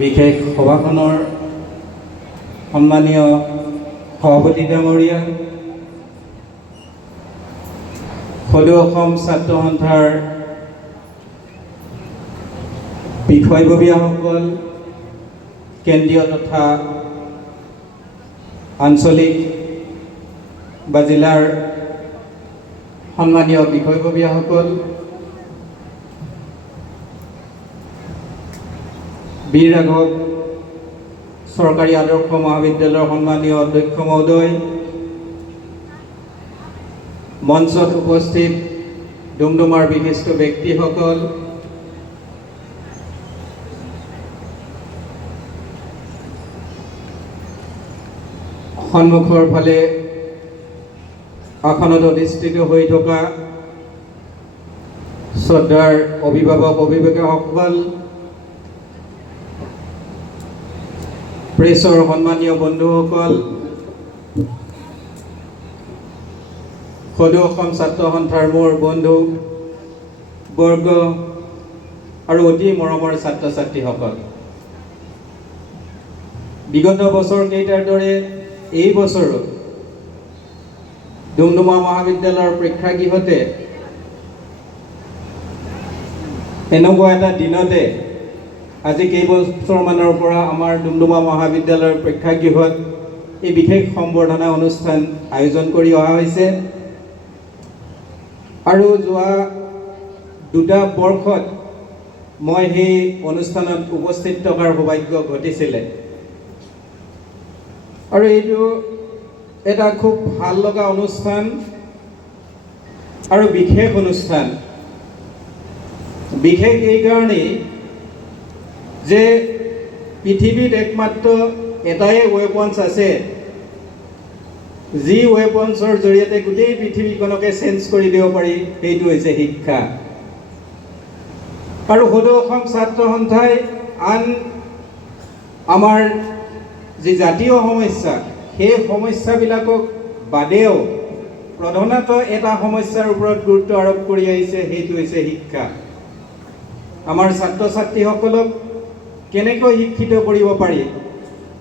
বিশেষ সভাখনৰ সন্মানীয় সভাপতি ডাঙৰীয়া, সদৌ অসম ছাত্ৰ সন্থাৰ বিষয়ববীয়াসকল, কেন্দ্ৰীয় তথা আঞ্চলিক বা জিলাৰ সন্মানীয় বিষয়ববীয়াসকল, বীৰ ৰাঘৱ চৰকাৰী আদৰ্শ মহাবিদ্যালয়ৰ সন্মানীয় অধ্যক্ষ মহোদয়, মঞ্চত উপস্থিত ডুমডুমাৰ বিশিষ্ট ব্যক্তিসকল, সন্মুখৰ ফালে আসনত অধিষ্ঠিত হৈ থকা শ্ৰদ্ধাৰ অভিভাৱক অভিভাৱিকাসকল, প্ৰেছৰ সন্মানীয় বন্ধুসকল, সদৌ অসম ছাত্ৰ সন্থাৰ মোৰ বন্ধু বৰ্গ আৰু অতি মৰমৰ ছাত্ৰ ছাত্ৰীসকল, বিগত বছৰ কেইটাৰ দৰে এই বছৰো ডুমডুমা মহাবিদ্যালয়ৰ প্ৰেক্ষাগৃহতে এনেকুৱা এটা দিনতে আজি কেইবছৰমানৰ পৰা আমাৰ ডুমডুমা মহাবিদ্যালয়ৰ প্ৰেক্ষাগৃহত এই বিশেষ সম্বৰ্ধনা অনুষ্ঠান আয়োজন কৰি অহা হৈছে আৰু যোৱা দুটা বৰ্ষত মই সেই অনুষ্ঠানত উপস্থিত থকাৰ সৌভাগ্য ঘটিছিলে আৰু এইটো এটা খুব ভাল লগা অনুষ্ঠান আৰু বিশেষ অনুষ্ঠান। বিশেষ এইকাৰণেই যে পৃথিৱীত একমাত্ৰ এটাই ৱেপন্স আছে যি ৱেপন্সৰ জৰিয়তে গোটেই পৃথিৱীখনকে চেঞ্জ কৰি দিব পাৰি, সেইটো হৈছে শিক্ষা। আৰু সদৌ অসম ছাত্ৰ সন্থাই আন আমাৰ যি জাতীয় সমস্যা, সেই সমস্যাবিলাকক বাদেও প্ৰধানত এটা সমস্যাৰ ওপৰত গুৰুত্ব আৰোপ কৰি আহিছে, সেইটো হৈছে শিক্ষা। আমাৰ ছাত্ৰ ছাত্ৰীসকলক কেনেকৈ শিক্ষিত কৰিব পাৰি,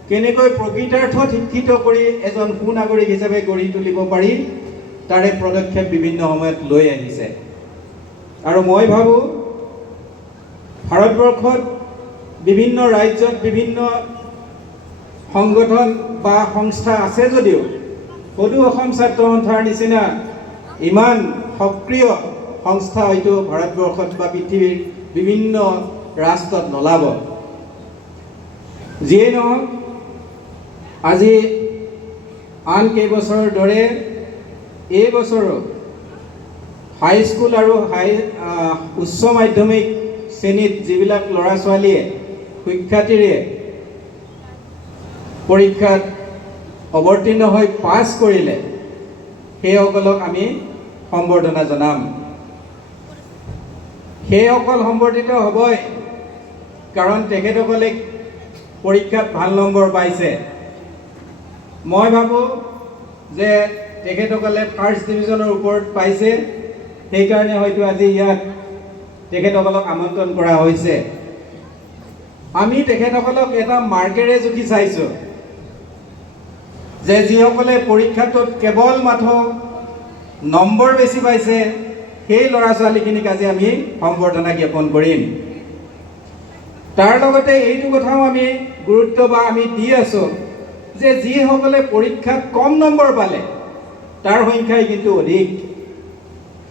কেনেকৈ প্ৰকৃতাৰ্থত শিক্ষিত কৰি এজন সুনাগৰিক হিচাপে গঢ়ি তুলিব পাৰি, তাৰে পদক্ষেপ বিভিন্ন সময়ত লৈ আহিছে। আৰু মই ভাবোঁ ভাৰতবৰ্ষত বিভিন্ন ৰাজ্যত বিভিন্ন সংগঠন বা সংস্থা আছে যদিও সদৌ অসম ছাত্ৰ সন্থাৰ নিচিনা ইমান সক্ৰিয় সংস্থা হয়তো ভাৰতবৰ্ষত বা পৃথিৱীৰ বিভিন্ন ৰাষ্ট্ৰত নোলাব। যিয়েই নহওক, আজি আন কেইবছৰৰ দৰে এই বছৰো হাইস্কুল আৰু উচ্চ মাধ্যমিক শ্ৰেণীত যিবিলাক ল'ৰা ছোৱালীয়ে সুখ্যাতিৰে পৰীক্ষাত অৱতীৰ্ণ হৈ পাছ কৰিলে, সেইসকলক আমি সম্বৰ্ধনা জনাম। সেইসকল সম্বৰ্ধিত হ'বই কাৰণ তেখেতসকলে পৰীক্ষাত ভাল নম্বৰ পাইছে। মই ভাবোঁ যে তেখেতসকলে ফাৰ্ষ্ট ডিভিজনৰ ওপৰত পাইছে, সেইকাৰণে হয়তো আজি ইয়াত তেখেতসকলক আমন্ত্ৰণ কৰা হৈছে। আমি তেখেতসকলক এটা মাৰ্কেৰে জুখি চাইছোঁ যে যিসকলে পৰীক্ষাটোত কেৱল মাথো নম্বৰ বেছি পাইছে, সেই ল'ৰা ছোৱালীখিনিক আজি আমি সম্বৰ্ধনা জ্ঞাপন কৰিম। তাৰ লগতে এইটো কথাও আমি গুৰুত্ব বা আমি দি আছোঁ যে যিসকলে পৰীক্ষাত কম নম্বৰ পালে, তাৰ সংখ্যাই কিন্তু অধিক।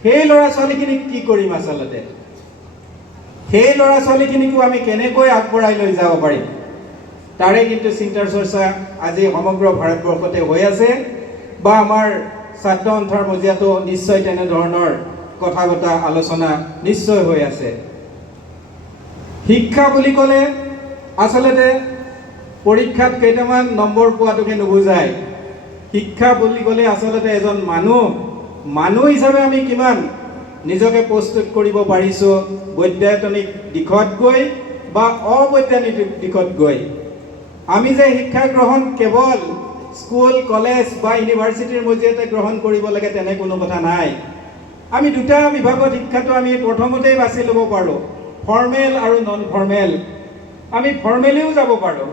সেই ল'ৰা ছোৱালীখিনিক কি কৰিম? আচলতে সেই ল'ৰা ছোৱালীখিনিকো আমি কেনেকৈ আগবঢ়াই লৈ যাব পাৰিম, তাৰে কিন্তু চিন্তাৰ চৰ্চা আজি সমগ্ৰ ভাৰতবৰ্ষতে হৈ আছে বা আমাৰ ছাত্ৰ সন্থাৰ মজিয়াতো নিশ্চয় তেনেধৰণৰ কথা বতৰা আলোচনা নিশ্চয় হৈ আছে। শিক্ষা বুলি ক'লে আচলতে পৰীক্ষাত কেইটামান নম্বৰ পোৱাটোকে নুবুজায়। শিক্ষা বুলি ক'লে আচলতে এজন মানুহ হিচাপে আমি কিমান নিজকে প্ৰস্তুত কৰিব পাৰিছোঁ, বৈজ্ঞানিক দিশত গৈ বা অবৈজ্ঞানিক দিশত গৈ। আমি যে শিক্ষা গ্ৰহণ কেৱল স্কুল কলেজ বা ইউনিভাৰ্চিটিৰ মজিয়াতে গ্ৰহণ কৰিব লাগে তেনে কোনো কথা নাই। আমি দুটা বিভাগত শিক্ষাটো আমি প্ৰথমতেই বাছি ল'ব পাৰোঁ, ফৰ্মেল আৰু নন ফৰ্মেল। আমি ফৰ্মেলিও যাব পাৰোঁ।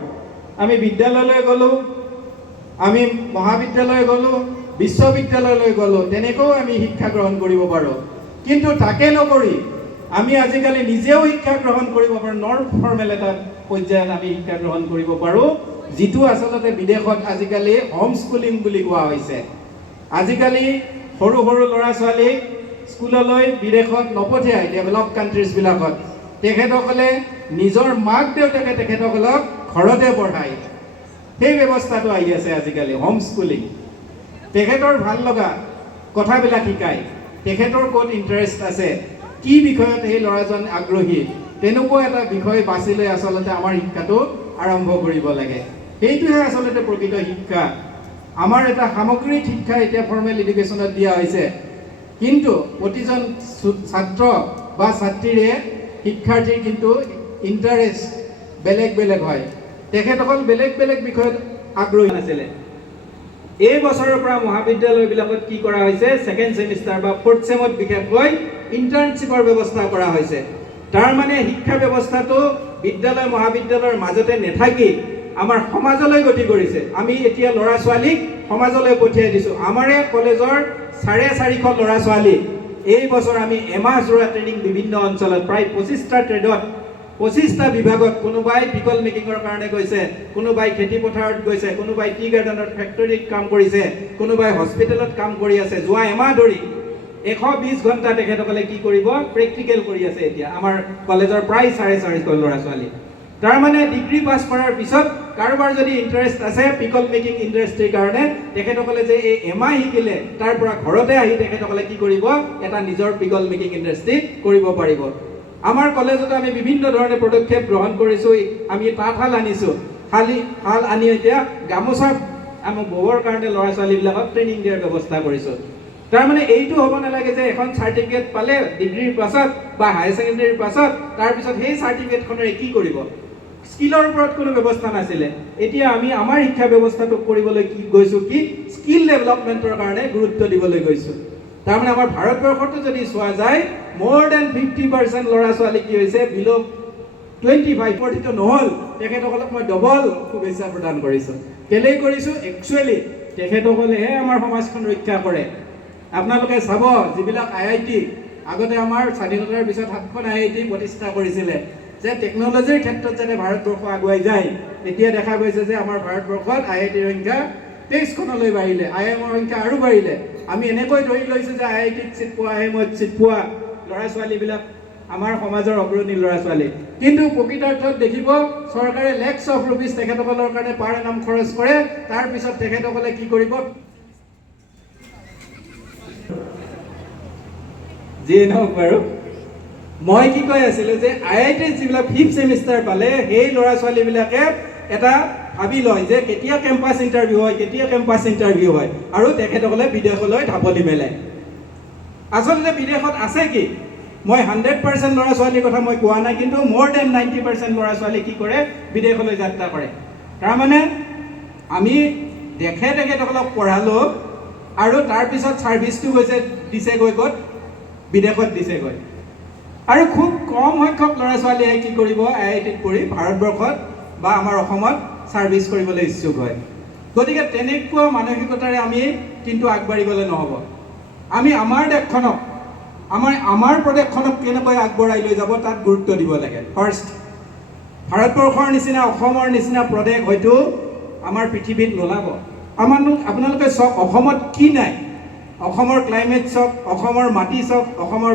আমি বিদ্যালয়লৈ গ'লোঁ, আমি মহাবিদ্যালয় গ'লোঁ, বিশ্ববিদ্যালয়লৈ গ'লোঁ, তেনেকৈও আমি শিক্ষা গ্ৰহণ কৰিব পাৰোঁ। কিন্তু তাকে নকৰি আমি আজিকালি নিজেও শিক্ষা গ্ৰহণ কৰিব পাৰোঁ। নন ফৰ্মেল এটা পৰ্যায়ত আমি শিক্ষা গ্ৰহণ কৰিব পাৰোঁ, যিটো আচলতে বিদেশত আজিকালি হোম স্কুলিং বুলি কোৱা হৈছে। আজিকালি সৰু সৰু ল'ৰা ছোৱালীক স্কুললৈ বিদেশত নপঠিয়ায়, ডেভেলপ কাণ্ট্ৰিজবিলাকত। তেখেতসকলে নিজৰ মাক দেউতাকে তেখেতসকলক ঘৰতে পঢ়ায়। সেই ব্যৱস্থাটো আহি আছে আজিকালি, হোম স্কুলিং। তেখেতৰ ভাল লগা কথাবিলাক শিকায়, তেখেতৰ ক'ত ইণ্টাৰেষ্ট আছে, কি বিষয়ত সেই ল'ৰাজন আগ্ৰহী, তেনেকুৱা এটা বিষয় বাছি লৈ আচলতে আমাৰ শিক্ষাটো আৰম্ভ কৰিব লাগে। সেইটোহে আচলতে প্ৰকৃত শিক্ষা। আমাৰ এটা সামগ্ৰিক শিক্ষা এতিয়া ফৰ্মেল এডুকেশ্যনত দিয়া হৈছে, কিন্তু প্ৰতিজন ছাত্ৰ বা ছাত্ৰীৰে শিক্ষাৰ্থীৰ কিন্তু ইণ্টাৰেষ্ট বেলেগ বেলেগ হয়। তেখেতসকল বেলেগ বেলেগ বিষয়ত আগ্ৰহী নাছিলে। এই বছৰৰ পৰা মহাবিদ্যালয়বিলাকত কি কৰা হৈছে, ছেকেণ্ড ছেমিষ্টাৰ বা ফ'ৰ্থ ছেমত বিশেষকৈ ইণ্টাৰ্ণশ্বিপৰ ব্যৱস্থা কৰা হৈছে। তাৰমানে শিক্ষা ব্যৱস্থাটো বিদ্যালয় মহাবিদ্যালয়ৰ মাজতে নাথাকি আমাৰ সমাজলৈ গতি কৰিছে। আমি এতিয়া ল'ৰা ছোৱালীক সমাজলৈ পঠিয়াই দিছোঁ। আমাৰে কলেজৰ 450 ল'ৰা ছোৱালী এই বছৰ আমি এমাহ জোৰা ট্ৰেইনিং বিভিন্ন অঞ্চলত, প্ৰায় 25টা ট্ৰেডত, 25টা বিভাগত, কোনোবাই পিকল মেকিঙৰ কাৰণে গৈছে, কোনোবাই খেতি পথাৰত গৈছে, কোনোবাই টি গাৰ্ডেনত ফেক্টৰীত কাম কৰিছে, কোনোবাই হস্পিটেলত কাম কৰি আছে। যোৱা এমাহ ধৰি 120 ঘণ্টা তেখেতসকলে কি কৰিব, প্ৰেক্টিকেল কৰি আছে এতিয়া আমাৰ কলেজৰ প্ৰায় 450 ল'ৰা ছোৱালী। তাৰমানে ডিগ্ৰী পাছ কৰাৰ পিছত কাৰোবাৰ যদি ইণ্টাৰেষ্ট আছে পিকল মেকিং ইণ্ডাষ্ট্ৰীৰ কাৰণে, তেখেতসকলে যে এই এমাহ শিকিলে তাৰ পৰা ঘৰতে আহি তেখেতসকলে কি কৰিব, এটা নিজৰ পিকল মেকিং ইণ্ডাষ্ট্ৰী কৰিব পাৰিব। আমাৰ কলেজত আমি বিভিন্ন ধৰণে পদক্ষেপ গ্ৰহণ কৰিছোঁ। আমি তাঁতশাল আনিছোঁ, শাল আনি এতিয়া গামোচা আমি ববৰ কাৰণে ল'ৰা ছোৱালীবিলাকক ট্ৰেইনিং দিয়াৰ ব্যৱস্থা কৰিছোঁ। তাৰমানে এইটো হ'ব নালাগে যে এখন চাৰ্টিফিকেট পালে ডিগ্ৰীৰ পাছত বা হায়াৰ ছেকেণ্ডেৰীৰ পাছত তাৰপিছত সেই চাৰ্টিফিকেটখনেৰে কি কৰিব, স্কিলৰ ওপৰত কোনো ব্যৱস্থা নাছিলে। এতিয়া আমি আমাৰ শিক্ষা ব্যৱস্থাটোক কৰিবলৈ কি গৈছোঁ, কি স্কিল ডেভেলপমেণ্টৰ কাৰণে গুৰুত্ব দিবলৈ গৈছোঁ। তাৰমানে আমাৰ ভাৰতবৰ্ষতো যদি চোৱা যায়, more than 50% ল'ৰা ছোৱালী কি হৈছে, বিল' 25 পঢ়িত নহ'ল, তেখেতসকলক মই ডবল শুভেচ্ছা প্ৰদান কৰিছোঁ। কেলেই কৰিছোঁ, একচুৱেলি তেখেতসকলেহে আমাৰ সমাজখন ৰক্ষা কৰে। আপোনালোকে চাব, যিবিলাক IIT আগতে আমাৰ স্বাধীনতাৰ পিছত 7খন IIT প্ৰতিষ্ঠা কৰিছিলে, যে টেকন'লজিৰ ক্ষেত্ৰত যাতে ভাৰতবৰ্ষ আগুৱাই যায়। এতিয়া দেখা গৈছে যে আমাৰ ভাৰতবৰ্ষত IITৰ সংখ্যা 23খনলৈ বাঢ়িলে, IIMৰ সংখ্যা আৰু বাঢ়িলে। আমি এনেকৈ ধৰি লৈছোঁ যে IITত চিট পোৱা, IIMত চিট পোৱা ল'ৰা ছোৱালীবিলাক আমাৰ সমাজৰ অগ্ৰণী ল'ৰা ছোৱালী। কিন্তু প্ৰকৃতাৰ্থত দেখিব, চৰকাৰে lakhs of rupees তেখেতসকলৰ কাৰণে পাৰ এনাম খৰচ কৰে, তাৰপিছত তেখেতসকলে কি কৰিব, যিয়ে নহওক বাৰু, মই কি কৈ আছিলোঁ যে IITত যিবিলাক 5th ছেমিষ্টাৰ পালে, সেই ল'ৰা ছোৱালীবিলাকে এটা ভাবি লয় যে কেতিয়া কেম্পাছ ইণ্টাৰভিউ হয়, কেতিয়া কেম্পাছ ইণ্টাৰভিউ হয়, আৰু তেখেতসকলে বিদেশলৈ ঢাপলি মেলে। আচলতে বিদেশত আছে কি, মই 100% ল'ৰা ছোৱালীৰ কথা মই কোৱা নাই, কিন্তু more than 90% ল'ৰা ছোৱালী কি কৰে, বিদেশলৈ যাত্ৰা কৰে। তাৰমানে আমি তেখেতসকলক পঢ়ালোঁ আৰু তাৰপিছত ছাৰ্ভিচটো দিছেগৈ ক'ত, বিদেশত দিছেগৈ। আৰু খুব কম সংখ্যক ল'ৰা ছোৱালীয়ে কি কৰিব, IITত পঢ়ি ভাৰতবৰ্ষত বা আমাৰ অসমত ছাৰ্ভিচ কৰিবলৈ ইচ্ছুক হয়। গতিকে তেনেকুৱা মানসিকতাৰে আমি কিন্তু আগবাঢ়িবলৈ নহ'ব। আমি আমাৰ দেশখনক, আমাৰ প্ৰদেশখনক কেনেকৈ আগবঢ়াই লৈ যাব তাত গুৰুত্ব দিব লাগে। ফাৰ্ষ্ট, ভাৰতবৰ্ষৰ নিচিনা, অসমৰ নিচিনা প্ৰদেশ হয়তো আমাৰ পৃথিৱীত নোলাব। আপোনালোকে চাওক, অসমত কি নাই, অসমৰ ক্লাইমেট চাওক, অসমৰ মাটি চাওক, অসমৰ